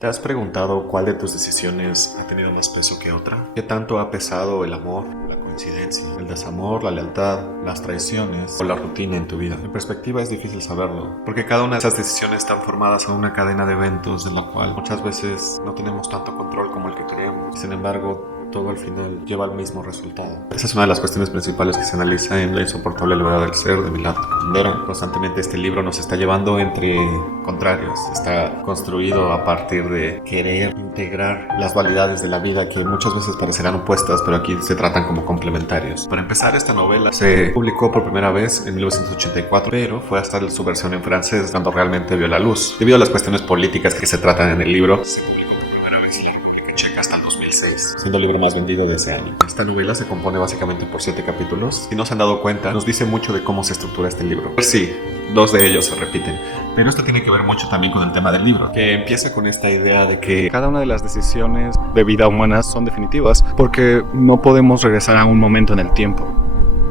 ¿Te has preguntado cuál de tus decisiones ha tenido más peso que otra? ¿Qué tanto ha pesado el amor, la coincidencia, el desamor, la lealtad, las traiciones o la rutina en tu vida? En perspectiva es difícil saberlo, porque cada una de esas decisiones están formadas en una cadena de eventos de la cual muchas veces no tenemos tanto control como el que creemos. Sin embargo, todo al final lleva al mismo resultado. Esa es una de las cuestiones principales que se analiza en La insoportable levedad del ser de Milan Kundera. Constantemente este libro nos está llevando entre contrarios. Está construido a partir de querer integrar las dualidades de la vida que muchas veces parecerán opuestas, pero aquí se tratan como complementarios. Para empezar, esta novela se publicó por primera vez en 1984, pero fue hasta su versión en francés cuando realmente vio la luz. Debido a las cuestiones políticas que se tratan en el libro, se publicó por primera vez en la República Checa hasta el 2006, siendo el libro más vendido de ese año. Esta novela se compone básicamente por 7 capítulos. Si no se han dado cuenta, nos dice mucho de cómo se estructura este libro. Sí, 2 de ellos se repiten, pero esto tiene que ver mucho también con el tema del libro, que empieza con esta idea de que cada una de las decisiones de vida humana son definitivas porque no podemos regresar a un momento en el tiempo.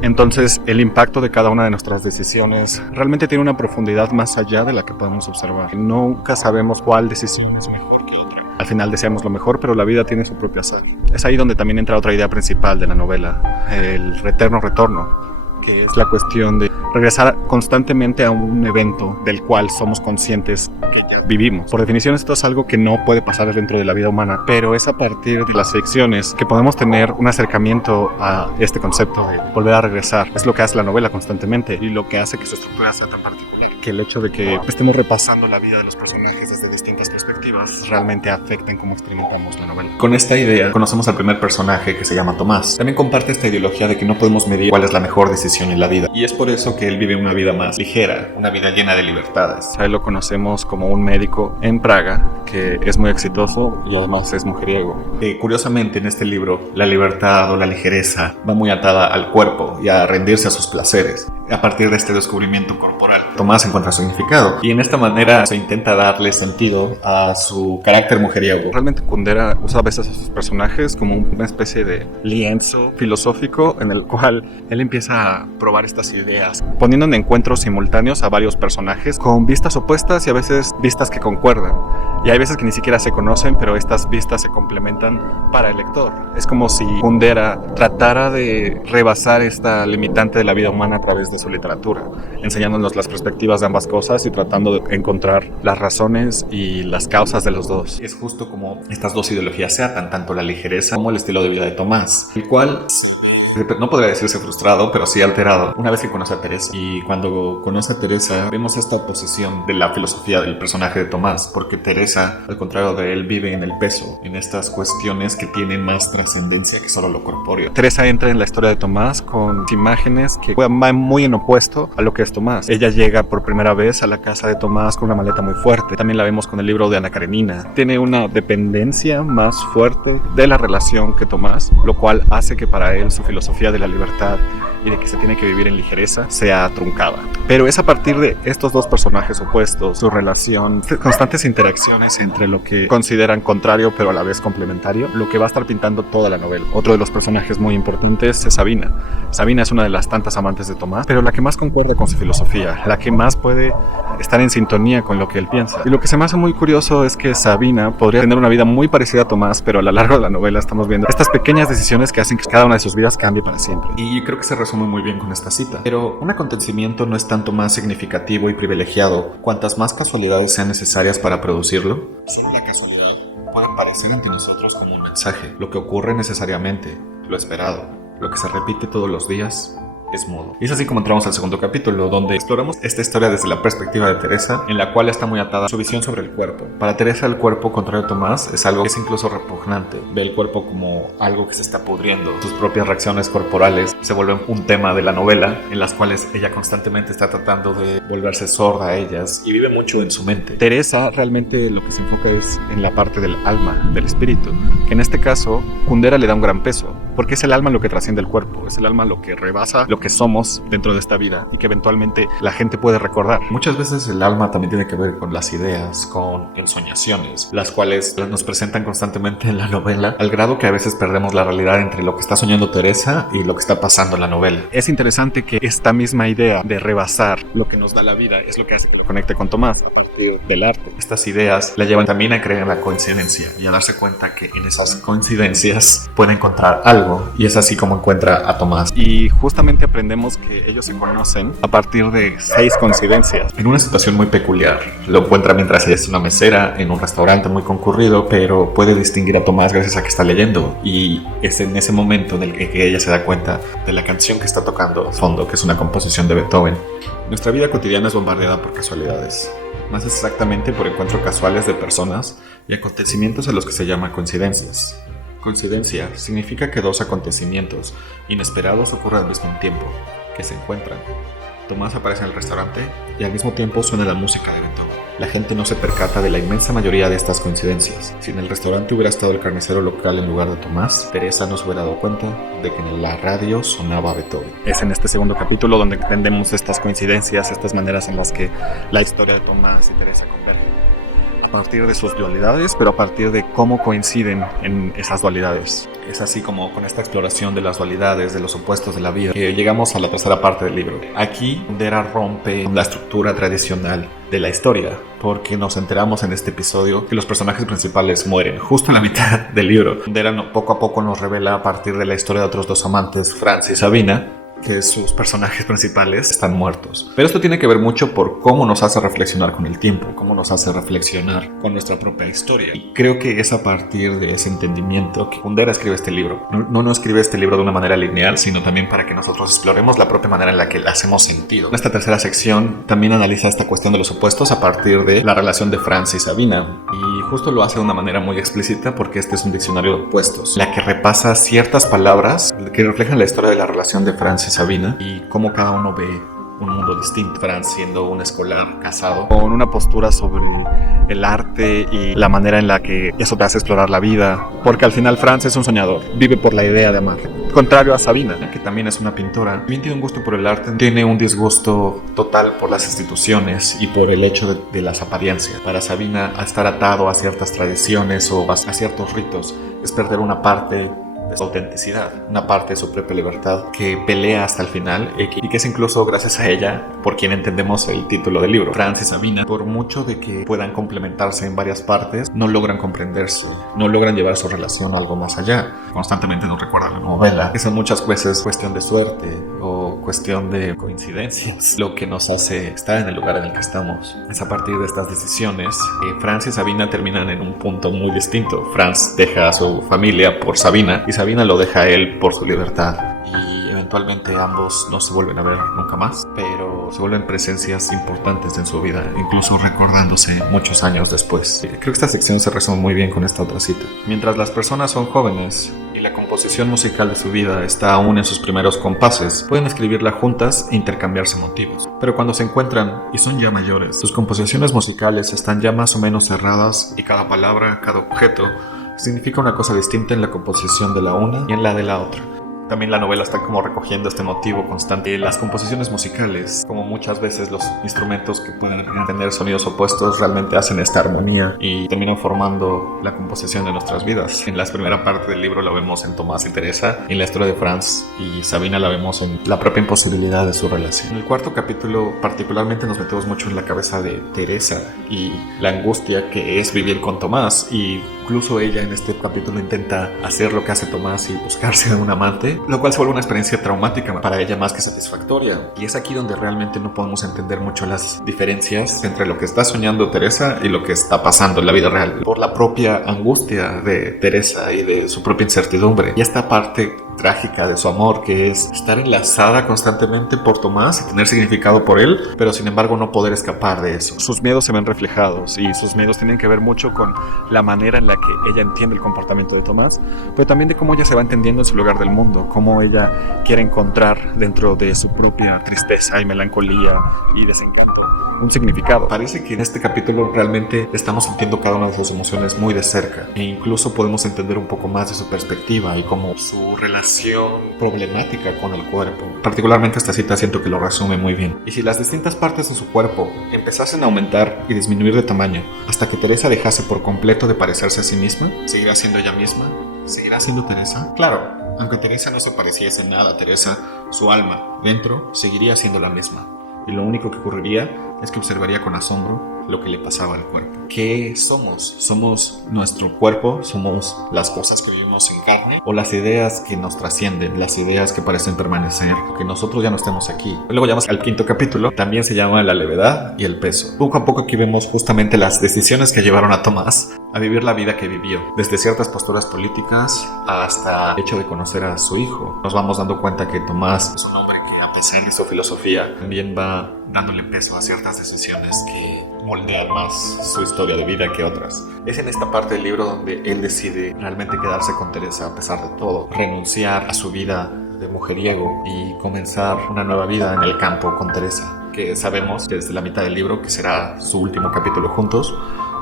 Entonces, el impacto de cada una de nuestras decisiones realmente tiene una profundidad más allá de la que podemos observar. Nunca sabemos cuál decisión es mejor que otra. Al final deseamos lo mejor, pero la vida tiene su propio azar. Es ahí donde también entra otra idea principal de la novela, el eterno retorno, que es la cuestión de regresar constantemente a un evento del cual somos conscientes que ya vivimos. Por definición, esto es algo que no puede pasar dentro de la vida humana, pero es a partir de las ficciones que podemos tener un acercamiento a este concepto de volver a regresar. Es lo que hace la novela constantemente y lo que hace que su estructura sea tan particular, que el hecho de que estemos repasando la vida de los personajes desde distintas perspectivas realmente afecta en cómo experimentamos la novela. Con esta idea conocemos al primer personaje, que se llama Tomás. También comparte esta ideología de que no podemos medir cuál es la mejor decisión en la vida, y es por eso que él vive una vida más ligera, una vida llena de libertades. A él lo conocemos como un médico en Praga que es muy exitoso y además es mujeriego. Curiosamente, en este libro, la libertad o la ligereza va muy atada al cuerpo y a rendirse a sus placeres. A partir de este descubrimiento corporal, Tomás encuentra su significado, y en esta manera se intenta darle sentido a su carácter mujeriego. Realmente Kundera usa a veces a sus personajes como una especie de lienzo filosófico en el cual él empieza a probar estas ideas, poniendo en encuentros simultáneos a varios personajes con vistas opuestas y a veces vistas que concuerdan. Y hay veces que ni siquiera se conocen, pero estas vistas se complementan para el lector. Es como si Kundera tratara de rebasar esta limitante de la vida humana a través de su literatura, enseñándonos las perspectivas de ambas cosas y tratando de encontrar las razones y las causas de los dos. Es justo como estas dos ideologías se atan, tanto la ligereza como el estilo de vida de Tomás, el cual no podría decirse frustrado, pero sí alterado una vez que conoce a Teresa. Y cuando conoce a Teresa, vemos esta oposición de la filosofía del personaje de Tomás, porque Teresa, al contrario de él, vive en el peso, en estas cuestiones que tienen más trascendencia que solo lo corpóreo. Teresa entra en la historia de Tomás con imágenes que van muy en opuesto a lo que es Tomás. Ella llega por primera vez a la casa de Tomás con una maleta muy fuerte. También la vemos con el libro de Ana Karenina. Tiene una dependencia más fuerte de la relación que Tomás, lo cual hace que para él su filosofía de la libertad y de que se tiene que vivir en ligereza sea truncada. Pero es a partir de estos dos personajes opuestos, su relación, constantes interacciones entre lo que consideran contrario pero a la vez complementario, lo que va a estar pintando toda la novela. Otro de los personajes muy importantes es Sabina. Sabina es una de las tantas amantes de Tomás, pero la que más concuerda con su filosofía, la que más puede estar en sintonía con lo que él piensa. Y lo que se me hace muy curioso es que Sabina podría tener una vida muy parecida a Tomás, pero a lo largo de la novela estamos viendo estas pequeñas decisiones que hacen que cada una de sus vidas cambie para siempre. Y creo que se resume muy bien con esta cita. Pero un acontecimiento no es tanto más significativo y privilegiado cuantas más casualidades sean necesarias para producirlo. Solo la casualidad puede parecer ante nosotros como un mensaje. Lo que ocurre necesariamente, lo esperado, lo que se repite todos los días, es mudo. Y es así como entramos al segundo capítulo, donde exploramos esta historia desde la perspectiva de Teresa, en la cual está muy atada su visión sobre el cuerpo. Para Teresa, el cuerpo, contrario a Tomás, es algo que es incluso repugnante. Ve el cuerpo como algo que se está pudriendo. Sus propias reacciones corporales se vuelven un tema de la novela, en las cuales ella constantemente está tratando de volverse sorda a ellas y vive mucho en su mente. Teresa realmente lo que se enfoca es en la parte del alma, del espíritu, que en este caso Kundera le da un gran peso, porque es el alma lo que trasciende el cuerpo, es el alma lo que rebasa lo que somos dentro de esta vida y que eventualmente la gente puede recordar. Muchas veces el alma también tiene que ver con las ideas, con ensoñaciones, las cuales nos presentan constantemente en la novela, al grado que a veces perdemos la realidad entre lo que está soñando Teresa y lo que está pasando en la novela. Es interesante que esta misma idea de rebasar lo que nos da la vida es lo que hace que lo conecte con Tomás a partir del arte. Estas ideas la llevan también a creer en la coincidencia y a darse cuenta que en esas coincidencias puede encontrar algo, y es así como encuentra a Tomás. Y justamente aprendemos que ellos se conocen a partir de 6 coincidencias. En una situación muy peculiar, lo encuentra mientras ella es una mesera en un restaurante muy concurrido, pero puede distinguir a Tomás gracias a que está leyendo, y es en ese momento en el que ella se da cuenta de la canción que está tocando de fondo, que es una composición de Beethoven. Nuestra vida cotidiana es bombardeada por casualidades, más exactamente por encuentros casuales de personas y acontecimientos a los que se llama coincidencias. Coincidencia significa que 2 acontecimientos inesperados ocurren al mismo tiempo, que se encuentran. Tomás aparece en el restaurante y al mismo tiempo suena la música de Beethoven. La gente no se percata de la inmensa mayoría de estas coincidencias. Si en el restaurante hubiera estado el carnicero local en lugar de Tomás, Teresa no se hubiera dado cuenta de que en la radio sonaba Beethoven. Es en este segundo capítulo donde entendemos estas coincidencias, estas maneras en las que la historia de Tomás y Teresa convergen. A partir de sus dualidades, pero a partir de cómo coinciden en esas dualidades. Es así como con esta exploración de las dualidades, de los opuestos de la vida, que llegamos a la tercera parte del libro. Aquí Kundera rompe la estructura tradicional de la historia, porque nos enteramos en este episodio que los personajes principales mueren justo en la mitad del libro. Kundera poco a poco nos revela a partir de la historia de otros 2 amantes, Franz y Sabina, que sus personajes principales están muertos. Pero esto tiene que ver mucho por cómo nos hace reflexionar con el tiempo, cómo nos hace reflexionar con nuestra propia historia. Y creo que es a partir de ese entendimiento que Kundera escribe este libro. No escribe este libro de una manera lineal, sino también para que nosotros exploremos la propia manera en la que le hacemos sentido. En esta tercera sección también analiza esta cuestión de los opuestos a partir de la relación de Franz y Sabina. Y justo lo hace de una manera muy explícita porque este es un diccionario de opuestos, la que repasa ciertas palabras que reflejan la historia de la relación de Franz y Sabina y cómo cada uno ve un mundo distinto. Franz siendo un escolar casado, con una postura sobre el arte y la manera en la que eso te hace explorar la vida, porque al final Franz es un soñador, vive por la idea de amar, contrario a Sabina, que también es una pintora. También tiene un gusto por el arte, tiene un disgusto total por las instituciones y por el hecho de las apariencias. Para Sabina, estar atado a ciertas tradiciones o a ciertos ritos es perder una parte de su autenticidad, una parte de su propia libertad que pelea hasta el final y que es incluso gracias a ella por quien entendemos el título del libro. Franz y Sabina, por mucho de que puedan complementarse en varias partes, no logran comprenderse, no logran llevar su relación a algo más allá. Constantemente nos recuerda la novela, que son muchas veces cuestión de suerte o cuestión de coincidencias lo que nos hace estar en el lugar en el que estamos. Es a partir de estas decisiones que Franz y Sabina terminan en un punto muy distinto. Franz deja a su familia por Sabina y Sabina lo deja a él por su libertad, y eventualmente ambos no se vuelven a ver nunca más, pero se vuelven presencias importantes en su vida, incluso recordándose muchos años después. Creo que esta sección se resume muy bien con esta otra cita. Mientras las personas son jóvenes y la composición musical de su vida está aún en sus primeros compases, pueden escribirla juntas e intercambiarse motivos. Pero cuando se encuentran y son ya mayores, sus composiciones musicales están ya más o menos cerradas y cada palabra, cada objeto significa una cosa distinta en la composición de la una y en la de la otra. También la novela está como recogiendo este motivo constante. Las composiciones musicales, como muchas veces los instrumentos que pueden tener sonidos opuestos, realmente hacen esta armonía y terminan formando la composición de nuestras vidas. En la primera parte del libro la vemos en Tomás y Teresa, en la historia de Franz y Sabina la vemos en la propia imposibilidad de su relación. En el cuarto capítulo particularmente nos metemos mucho en la cabeza de Teresa y la angustia que es vivir con Tomás, y incluso ella en este capítulo intenta hacer lo que hace Tomás y buscarse a un amante, lo cual se vuelve una experiencia traumática para ella más que satisfactoria. Y es aquí donde realmente no podemos entender mucho las diferencias entre lo que está soñando Teresa y lo que está pasando en la vida real, por la propia angustia de Teresa y de su propia incertidumbre. Y esta parte trágica de su amor, que es estar enlazada constantemente por Tomás y tener significado por él, pero sin embargo no poder escapar de eso. Sus miedos se ven reflejados y sus miedos tienen que ver mucho con la manera en la que ella entiende el comportamiento de Tomás, pero también de cómo ella se va entendiendo en su lugar del mundo, cómo ella quiere encontrar dentro de su propia tristeza y melancolía y desencanto un significado. Parece que en este capítulo realmente estamos sintiendo cada una de sus emociones muy de cerca e incluso podemos entender un poco más de su perspectiva y como su relación problemática con el cuerpo. Particularmente esta cita siento que lo resume muy bien. Y si las distintas partes de su cuerpo empezasen a aumentar y disminuir de tamaño hasta que Teresa dejase por completo de parecerse a sí misma, ¿seguirá siendo ella misma? ¿Seguirá siendo Teresa? Claro, aunque Teresa no se pareciese en nada a Teresa, su alma, dentro, seguiría siendo la misma. Y lo único que ocurriría es que observaría con asombro lo que le pasaba al cuerpo. ¿Qué somos? ¿Somos nuestro cuerpo? ¿Somos las cosas que vivimos en carne? ¿O las ideas que nos trascienden? Las ideas que parecen permanecer, que nosotros ya no estemos aquí. Luego llegamos al quinto capítulo, también se llama La levedad y el peso. Poco a poco aquí vemos justamente las decisiones que llevaron a Tomás a vivir la vida que vivió, desde ciertas posturas políticas hasta el hecho de conocer a su hijo. Nos vamos dando cuenta que Tomás es un hombre que, a pesar de su filosofía, también va dándole peso a ciertas decisiones que moldean más su historia de vida que otras. Es en esta parte del libro donde él decide realmente quedarse con Teresa a pesar de todo, renunciar a su vida de mujeriego y comenzar una nueva vida en el campo con Teresa, que sabemos desde la mitad del libro que será su último capítulo juntos,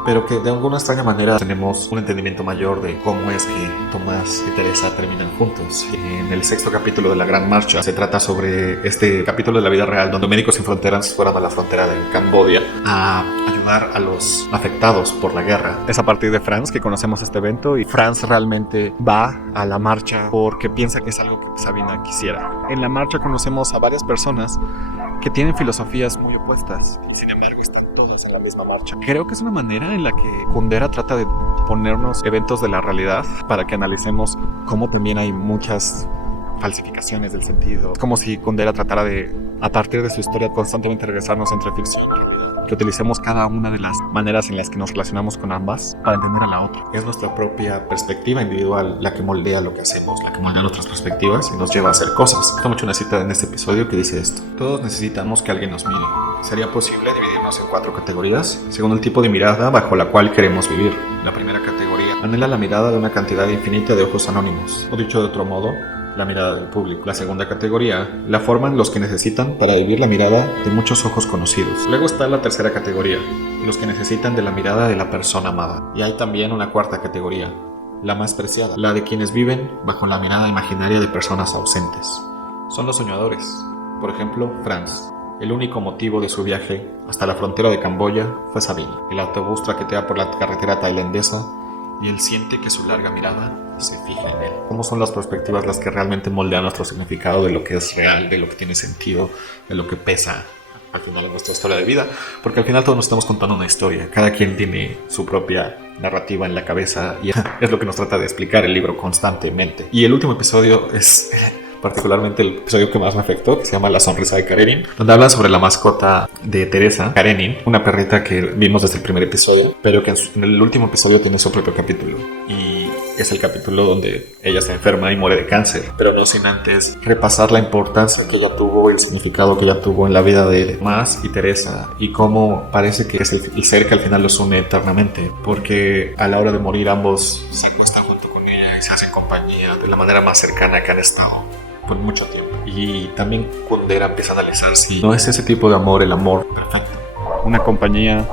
pero que de alguna extraña manera tenemos un entendimiento mayor de cómo es que Tomás y Teresa terminan juntos. En el sexto capítulo de La Gran Marcha se trata sobre este capítulo de la vida real donde Médicos Sin Fronteras fueron a la frontera de Camboya a ayudar a los afectados por la guerra. Es a partir de Franz que conocemos este evento y Franz realmente va a la marcha porque piensa que es algo que Sabina quisiera. En la marcha conocemos a varias personas que tienen filosofías muy opuestas y sin embargo están todas en la misma marcha. Creo que es una manera en la que Kundera trata de ponernos eventos de la realidad para que analicemos cómo también hay muchas falsificaciones del sentido. Es como si Kundera tratara de, a partir de su historia, constantemente regresarnos entre ficción y realidad, que utilicemos cada una de las maneras en las que nos relacionamos con ambas para entender a la otra. Es nuestra propia perspectiva individual la que moldea lo que hacemos, la que moldea nuestras perspectivas y nos lleva a hacer cosas. Me gusta mucho una cita en este episodio que dice esto: todos necesitamos que alguien nos mire. ¿Sería posible dividirnos en 4 categorías? Según el tipo de mirada bajo la cual queremos vivir. La primera categoría anhela la mirada de una cantidad infinita de ojos anónimos, o dicho de otro modo, la mirada del público. La segunda categoría la forman los que necesitan para vivir la mirada de muchos ojos conocidos. Luego está la tercera categoría, los que necesitan de la mirada de la persona amada. Y hay también una cuarta categoría, la más preciada, la de quienes viven bajo la mirada imaginaria de personas ausentes. Son los soñadores. Por ejemplo, Franz. El único motivo de su viaje hasta la frontera de Camboya fue Sabina. El autobús traquetea por la carretera tailandesa y él siente que su larga mirada se fija en él. ¿Cómo son las perspectivas las que realmente moldean nuestro significado de lo que es real, de lo que tiene sentido, de lo que pesa al final de nuestra historia de vida? Porque al final todos nos estamos contando una historia. Cada quien tiene su propia narrativa en la cabeza y es lo que nos trata de explicar el libro constantemente. Y el último episodio es particularmente el episodio que más me afectó, que se llama La sonrisa de Karenin, donde hablan sobre la mascota de Teresa, Karenin, una perrita que vimos desde el primer episodio, pero que en el último episodio tiene su propio capítulo. Y es el capítulo donde ella se enferma y muere de cáncer, pero no sin antes repasar la importancia que ella tuvo y el significado que ella tuvo en la vida de Tomás y Teresa, y cómo parece que es el ser que al final los une eternamente, porque a la hora de morir ambos se acuestan junto con ella y se hacen compañía de la manera más cercana que han estado por mucho tiempo. Y también Kundera empieza a analizar si no es ese tipo de amor el amor perfecto. Una compañía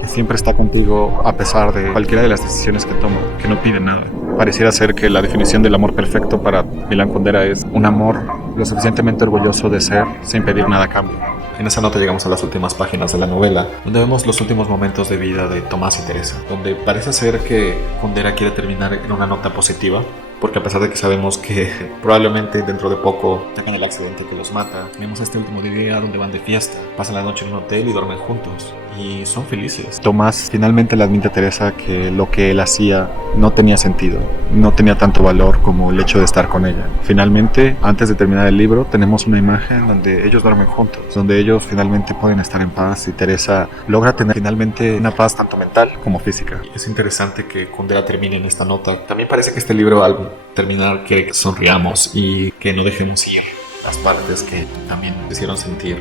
que siempre está contigo a pesar de cualquiera de las decisiones que toma, que no pide nada. Pareciera ser que la definición del amor perfecto para Milan Kundera es un amor lo suficientemente orgulloso de ser sin pedir nada a cambio. En esa nota llegamos a las últimas páginas de la novela, donde vemos los últimos momentos de vida de Tomás y Teresa, donde parece ser que Kundera quiere terminar en una nota positiva, porque a pesar de que sabemos que probablemente dentro de poco tengan el accidente que los mata, vemos este último día donde van de fiesta, pasan la noche en un hotel y duermen juntos, y son felices. Tomás finalmente le admite a Teresa que lo que él hacía no tenía sentido, no tenía tanto valor como el hecho de estar con ella. Finalmente, antes de terminar el libro, tenemos una imagen donde ellos duermen juntos, donde ellos finalmente pueden estar en paz y Teresa logra tener finalmente una paz tanto mental como física. Es interesante que Kundera termine en esta nota. También parece que este libro al terminar que sonriamos y que no dejemos ir las partes que también hicieron sentir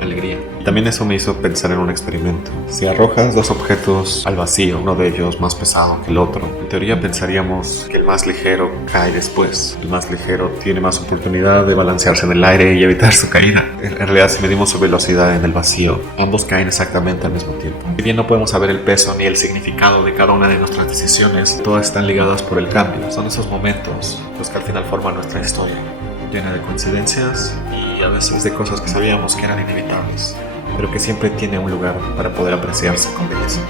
alegría. Y también eso me hizo pensar en un experimento. Si arrojas dos objetos al vacío, uno de ellos más pesado que el otro, en teoría pensaríamos que el más ligero cae después. El más ligero tiene más oportunidad de balancearse en el aire y evitar su caída. En realidad, si medimos su velocidad en el vacío, ambos caen exactamente al mismo tiempo. Si bien no podemos saber el peso ni el significado de cada una de nuestras decisiones, todas están ligadas por el cambio. Son esos momentos los que al final forman nuestra historia, llena de coincidencias y a veces de cosas que sabíamos que eran inevitables, pero que siempre tiene un lugar para poder apreciarse con belleza.